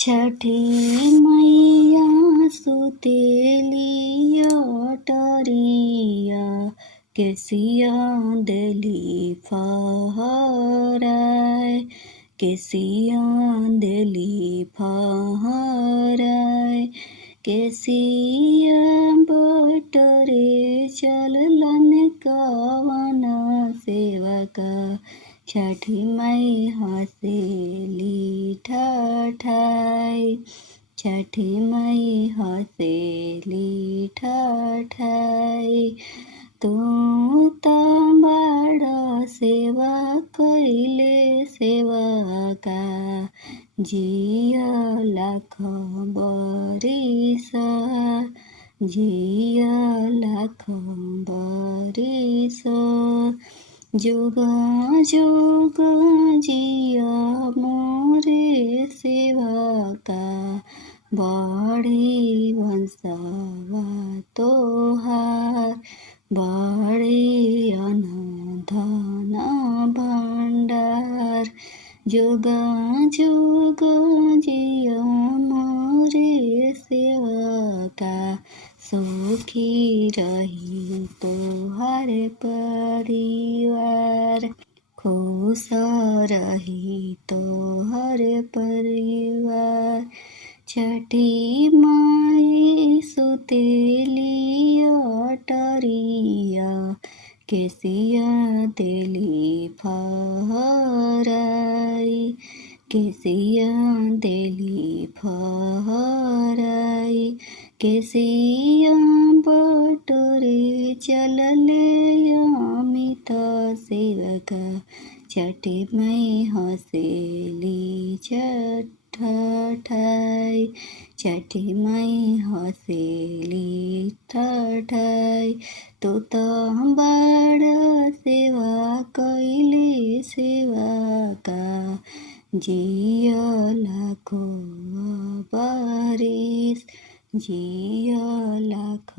छठी मैया सुतेली अटरिया केसिया देली फहराए केसिया देली फहराए केसिया बटरे चललन कवन सेवका छठी मई हसेली ठाठाई छठी मई हसेली ठाठाई तू त बड़ सेवा कइले सेवा का जिया लाख बरिस जिया लाख बरिस जुग जुग जिया मोरे सेवा का बड़ी वंशवा तोहार बड़ी अनधन भंडार जुग जुग जिया मोरे सेवा का सुखी रही तोहर परिवार खुश रही तोहर परिवार छठी माई सुतेली अटरिया केसिया देली फहराई केसिया देली फहराई केसिया बटोरे चलले अमित सेवका छठी मई हसेली ठाठाई छठी मई हसेली ठाठाई तू त बड़ सेवा कइले सेवा का जिया लाखो बरिस जिया लाख